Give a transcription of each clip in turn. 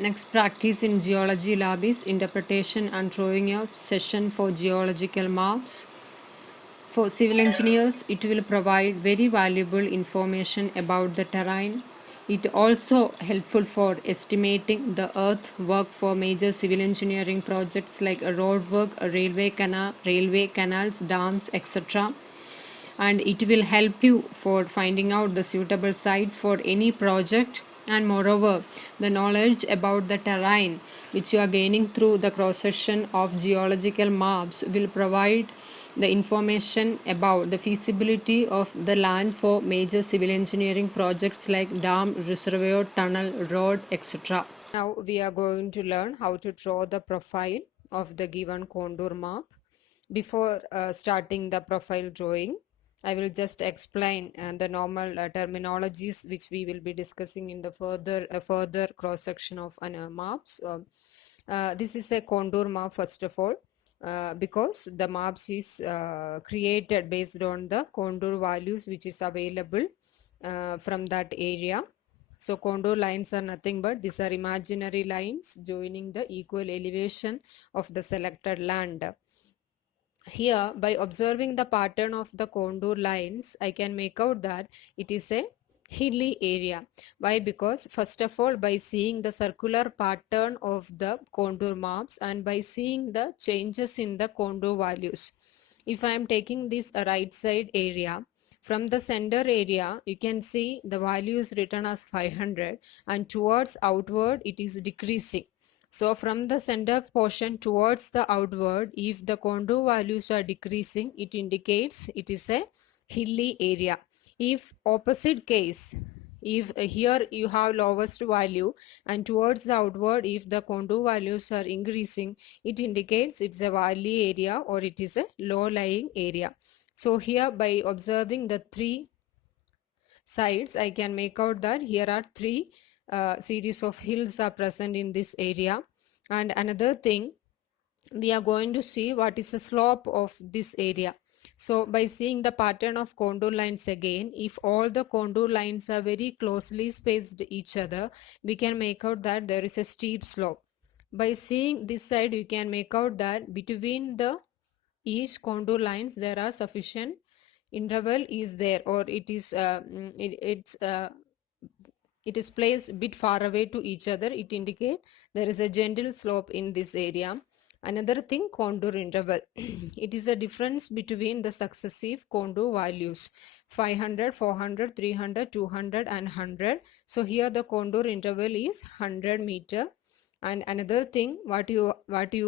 Next practice in geology lab is interpretation and drawing of session for geological maps. For civil engineers, it will provide very valuable information about the terrain. It also helpful for estimating the earth work for major civil engineering projects like a road work, a railway canals, dams, etc. And it will help you for finding out the suitable site for any project. And moreover, the knowledge about the terrain which you are gaining through the cross section of geological maps will provide the information about the feasibility of the land for major civil engineering projects like dam, reservoir, tunnel, road, etc. Now we are going to learn how to draw the profile of the given contour map. Before starting the profile drawing, I will just explain the normal terminologies which we will be discussing in the further cross section of maps. This is a contour map first of all, because the maps is created based on the contour values which is available from that area. So contour lines are nothing but these are imaginary lines joining the equal elevation of the selected land. Here, by observing the pattern of the contour lines, I can make out that it is a hilly area. Why? Because first of all, by seeing the circular pattern of the contour maps and by seeing the changes in the contour values. If I am taking this right side area, from the center area, you can see the value is written as 500 and towards outward it is decreasing. So from the center portion towards the outward, if the contour values are decreasing, it indicates it is a hilly area. If opposite case, if here you have lowest value and towards the outward, if the contour values are increasing, it indicates it's a valley area or it is a low lying area. So here by observing the three sides, I can make out that here are three series of hills are present in this area. And another thing, we are going to see what is the slope of this area. So by seeing the pattern of contour lines again, if all the contour lines are very closely spaced each other, we can make out that there is a steep slope. By seeing this side, you can make out that between the each contour lines there are sufficient interval is there, or it is placed a bit far away to each other. It indicates there is a gentle slope in this area. Another thing, contour interval. It is a difference between the successive contour values 500, 400, 300, 200 and 100. So here the contour interval is 100 meter. And another thing, what you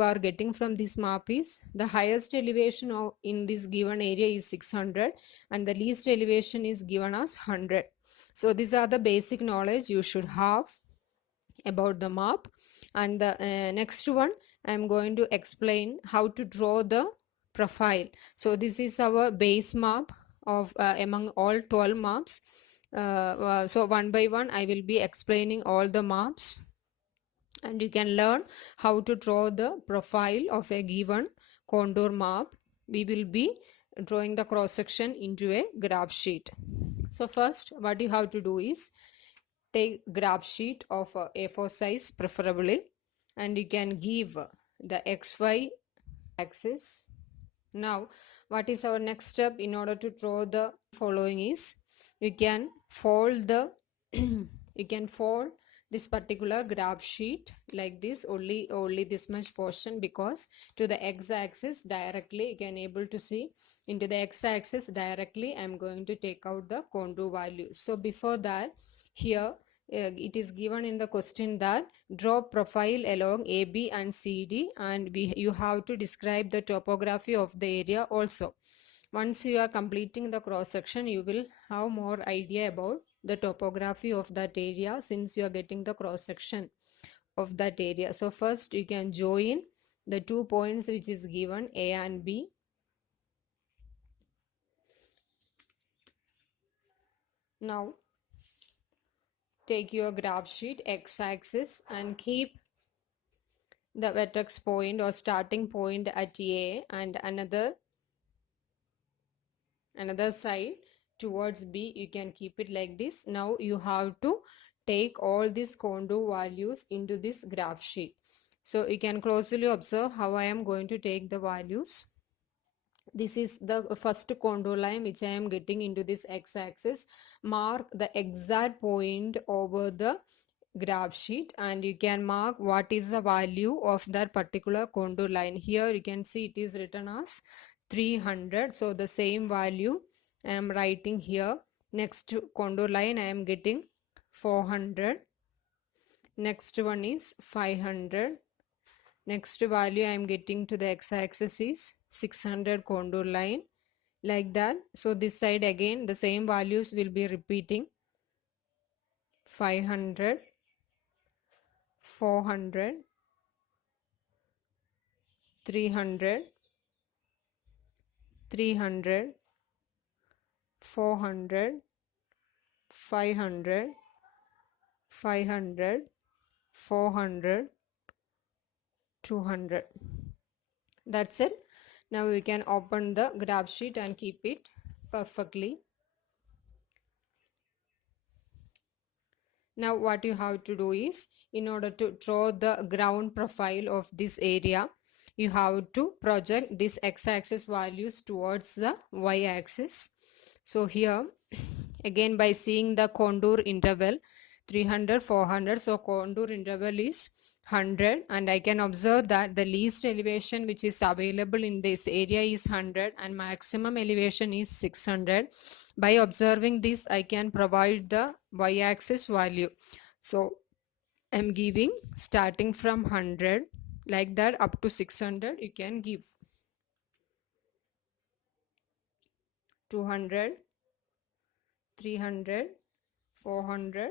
are getting from this map is the highest elevation in this given area is 600 and the least elevation is given as 100. So these are the basic knowledge you should have about the map. And the next one, I am going to explain how to draw the profile. So this is our base map of among all 12 maps. So one by one I will be explaining all the maps and you can learn how to draw the profile of a given contour map. We will be drawing the cross section into a graph sheet. So first what you have to do is take graph sheet of A4 size preferably, and you can give the XY axis. Now what is our next step in order to draw the following is you can fold the you can fold this particular graph sheet like this, only this much portion, because to the x-axis directly you can able to see into the x-axis directly I am going to take out the contour value. So before that, here it is given in the question that draw profile along AB and CD, and you have to describe the topography of the area also. Once you are completing the cross section, you will have more idea about the topography of that area, since you are getting the cross section of that area. So first you can join the 2 points which is given A and B. Now take your graph sheet x-axis and keep the vertex point or starting point at A and another side towards B. You can keep it like this. Now you have to take all these contour values into this graph sheet. So you can closely observe how I am going to take the values. This is the first contour line which I am getting into this x-axis. Mark the exact point over the graph sheet and you can mark what is the value of that particular contour line. Here you can see it is written as 300. So the same value I am writing here. Next contour line I am getting 400. Next one is 500. Next value I am getting to the x-axis is 600 contour line, like that. So this side again the same values will be repeating. 500, 400, 300, 300, 400, 500, 500, 400, 200. That's it. Now we can open the graph sheet and keep it perfectly. Now what you have to do is, in order to draw the ground profile of this area, you have to project this x-axis values towards the y-axis. So here again by seeing the contour interval 300, 400, so contour interval is 100 and I can observe that the least elevation which is available in this area is 100 and maximum elevation is 600. By observing this I can provide the y-axis value. So I'm giving starting from 100 like that up to 600. You can give 200, 300, 400,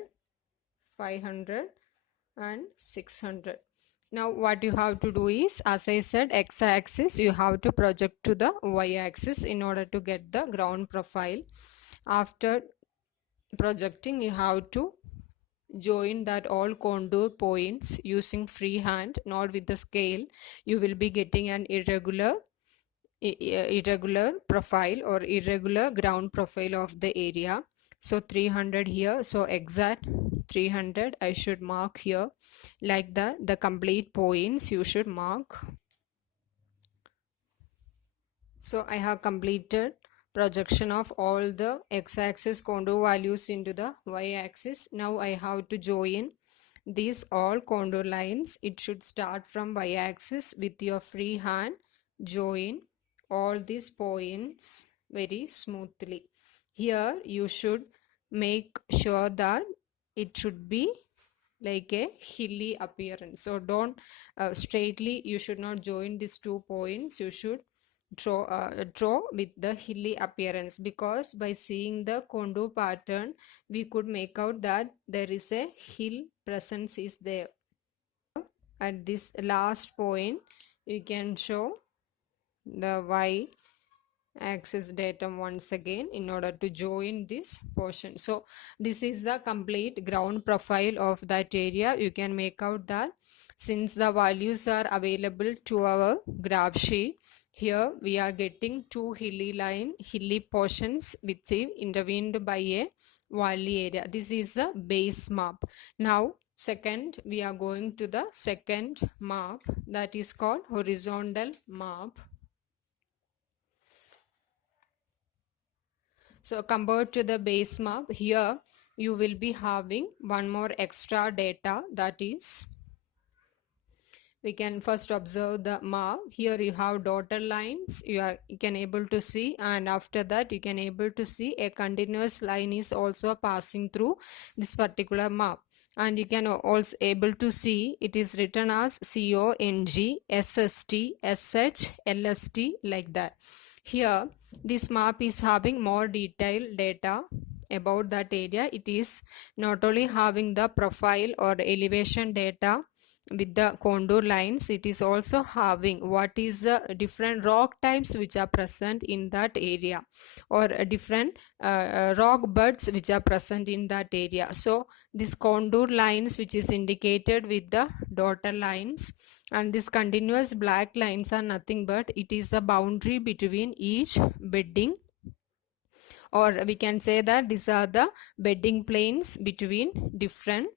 500 and 600. Now what you have to do is, as I said, x-axis you have to project to the y-axis in order to get the ground profile. After projecting you have to join that all contour points using freehand, not with the scale. You will be getting an irregular profile or irregular ground profile of the area. So 300 here, so exact 300 I should mark here, like that the complete points you should mark. So I have completed projection of all the x-axis contour values into the y-axis. Now I have to join these all contour lines. It should start from y-axis. With your free hand join all these points very smoothly. Here you should make sure that it should be like a hilly appearance. So don't straightly, you should not join these 2 points. You should draw with the hilly appearance, because by seeing the contour pattern we could make out that there is a hill presence is there. At this last point you can show the y axis datum once again in order to join this portion. So this is the complete ground profile of that area. You can make out that since the values are available to our graph sheet, here we are getting 2 hilly portions which is intervened by a valley area. This is the base map. Now second, we are going to the second map, that is called horizontal map. So compared to the base map, here you will be having one more extra data, that is, we can first observe the map. Here you have dotted lines you can able to see, and after that you can able to see a continuous line is also passing through this particular map, and you can also able to see it is written as CONG, SST, SH, LST, like that. Here this map is having more detailed data about that area. It is not only having the profile or elevation data with the contour lines, it is also having what is the different rock types which are present in that area, or different rock buds which are present in that area. So this contour lines which is indicated with the dotted lines, and this continuous black lines are nothing but it is the boundary between each bedding or we can say that these are the bedding planes between different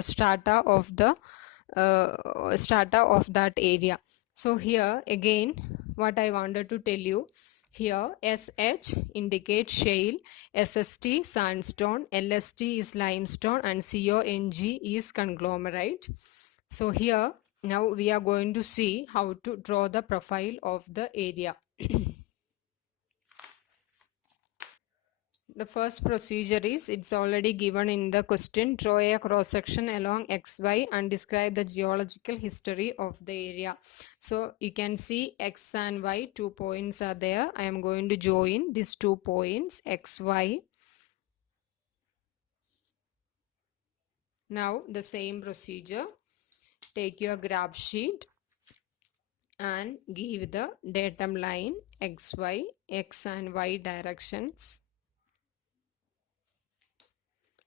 strata of that area. So here again, what I wanted to tell you, here SH indicates shale, SST sandstone, LST is limestone, and CONG is conglomerate. So here now we are going to see how to draw the profile of the area. The first procedure is, it's already given in the question, draw a cross section along XY and describe the geological history of the area. So you can see X and Y, 2 points are there. I am going to join these 2 points XY. Now the same procedure, take your graph sheet and give the datum line XY, X and Y directions.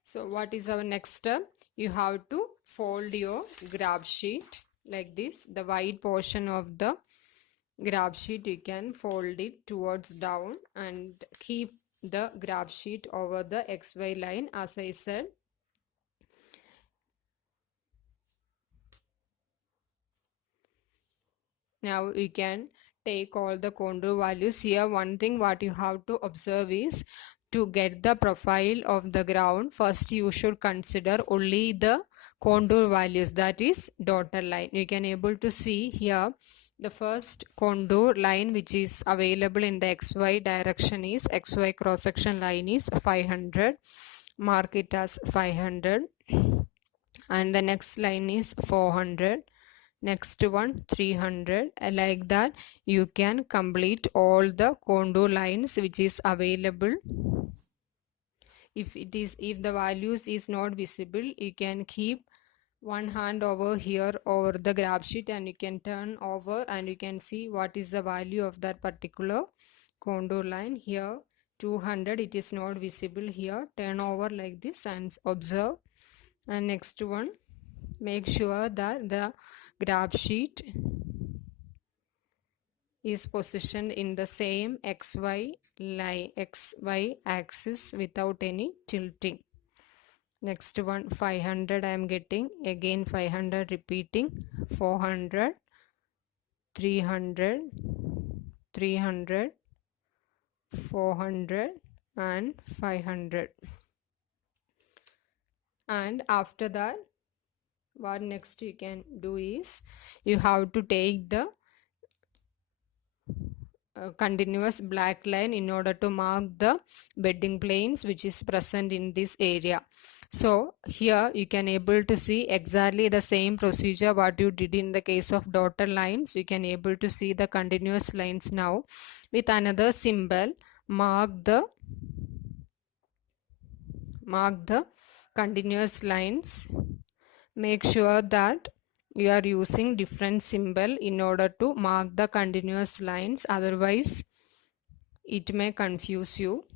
So what is our next step? You have to fold your graph sheet like this. The white portion of the graph sheet, you can fold it towards down and keep the graph sheet over the XY line as I said. Now you can take all the contour values. Here one thing what you have to observe is, to get the profile of the ground, first you should consider only the contour values, that is dotted line. You can able to see here the first contour line which is available in the XY direction is, XY cross section line is 500. Mark it as 500. And the next line is 400, next one 300. Like that you can complete all the contour lines which is available. If the values is not visible, you can keep one hand over here over the graph sheet and you can turn over and you can see what is the value of that particular contour line. Here 200, it is not visible here. Turn over like this and observe. And next one, make sure that the graph sheet is positioned in the same XY axis without any tilting. Next one 500 I am getting, again 500 repeating, 400, 300, 300, 400 and 500. And after that, what next you can do is, you have to take the continuous black line in order to mark the bedding planes which is present in this area. So here you can able to see exactly the same procedure what you did in the case of dotted lines. You can able to see the continuous lines now with another symbol. Mark the continuous lines. Make sure that you are using different symbol in order to mark the continuous lines, otherwise it may confuse you.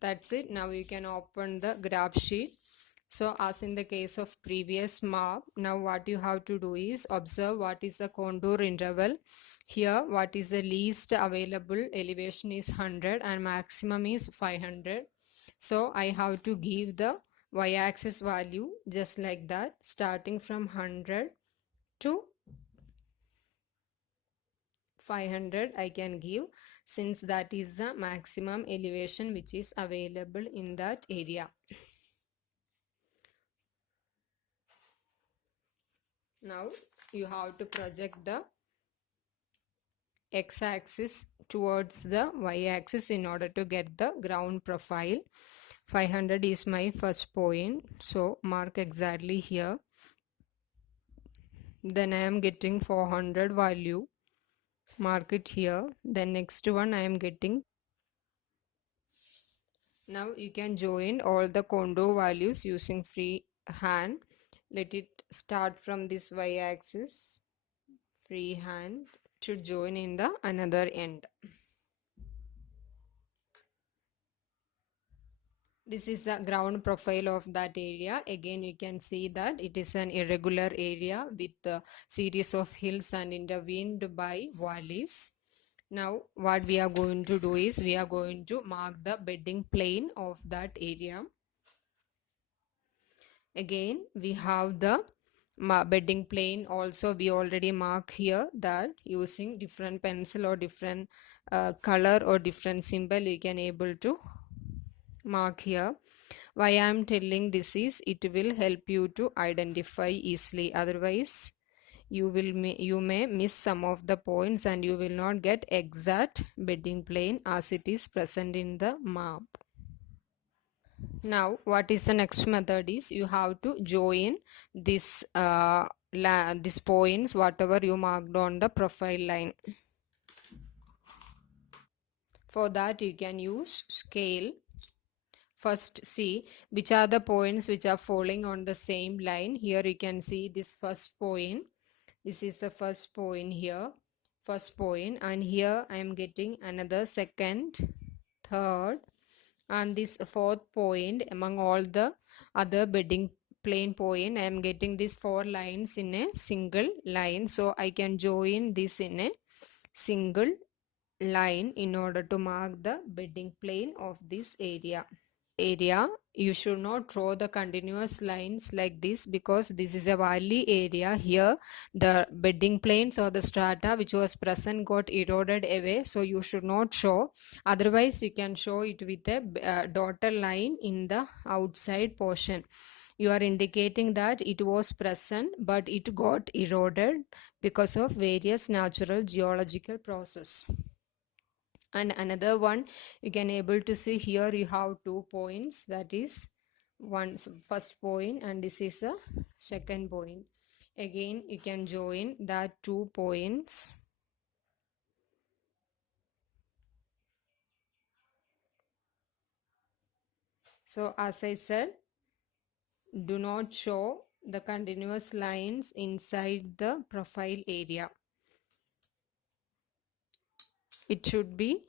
That's it. Now you can open the graph sheet. So as in the case of previous map, now what you have to do is observe what is the contour interval. Here what is the least available elevation is 100 and maximum is 500. So I have to give the y-axis value just like that, starting from 100 to 500 I can give, since that is the maximum elevation which is available in that area. Now you have to project the x-axis towards the y-axis in order to get the ground profile. 500 is my first point, so mark exactly here. Then I am getting 400 value, mark it here. Then next one I am getting. Now you can join all the contour values using free hand. Let it start from this y-axis, free hand to join in the another end. This is the ground profile of that area. Again you can see that it is an irregular area with a series of hills and intervened by valleys. Now what we are going to do is we are going to mark the bedding plane of that area. Again we have the bedding plane also. We already marked here that using different pencil or different color or different symbol you can able to mark here. Why I am telling this is it will help you to identify easily, otherwise you may miss some of the points and you will not get exact bedding plane as it is present in the map. Now what is the next method is you have to join this these points whatever you marked on the profile line. For that you can use scale. First see which are the points which are falling on the same line. Here you can see this first point. This is the first point here. First point, and here I am getting another second, third, and this fourth point among all the other bedding plane point. I am getting these 4 lines in a single line. So I can join this in a single line in order to mark the bedding plane of this area. You should not draw the continuous lines like this because this is a valley area. Here the bedding planes or the strata which was present got eroded away, so you should not show. Otherwise you can show it with a dotted line in the outside portion. You are indicating that it was present but it got eroded because of various natural geological process. And another one you can able to see here, you have 2 points, that is one first point and this is a second point. Again you can join that 2 points. So as I said, do not show the continuous lines inside the profile area. It should be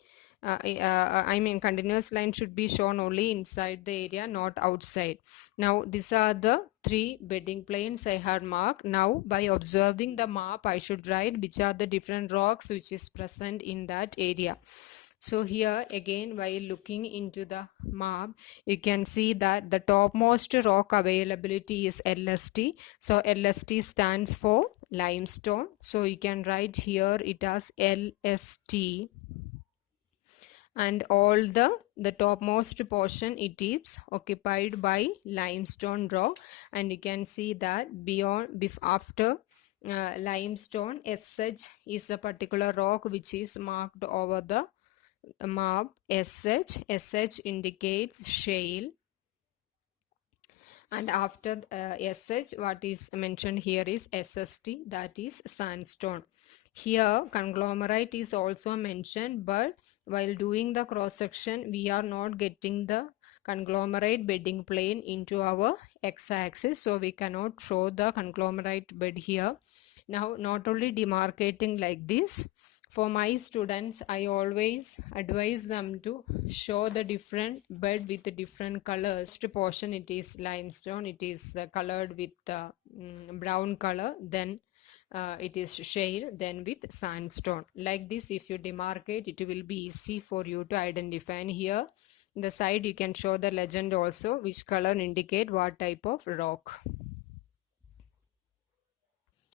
I mean continuous line should be shown only inside the area, not outside. Now these are the 3 bedding planes I had marked. Now by observing the map I should write which are the different rocks which is present in that area. So here again while looking into the map you can see that the topmost rock availability is LST. So LST stands for limestone. So you can write here it as LST, and all the topmost portion it is occupied by limestone rock. And you can see that beyond after limestone SH is a particular rock which is marked over the map. SH indicates shale, and after SH what is mentioned here is SST, that is sandstone. Here conglomerate is also mentioned, but while doing the cross section we are not getting the conglomerate bedding plane into our x-axis, so we cannot show the conglomerate bed here. Now not only demarcating like this, for my students I always advise them to show the different bed with the different colors. First portion it is limestone, it is colored with brown color, then it is shale, then with sandstone. Like this if you demarcate it will be easy for you to identify. And here in the side you can show the legend also which color indicate what type of rock.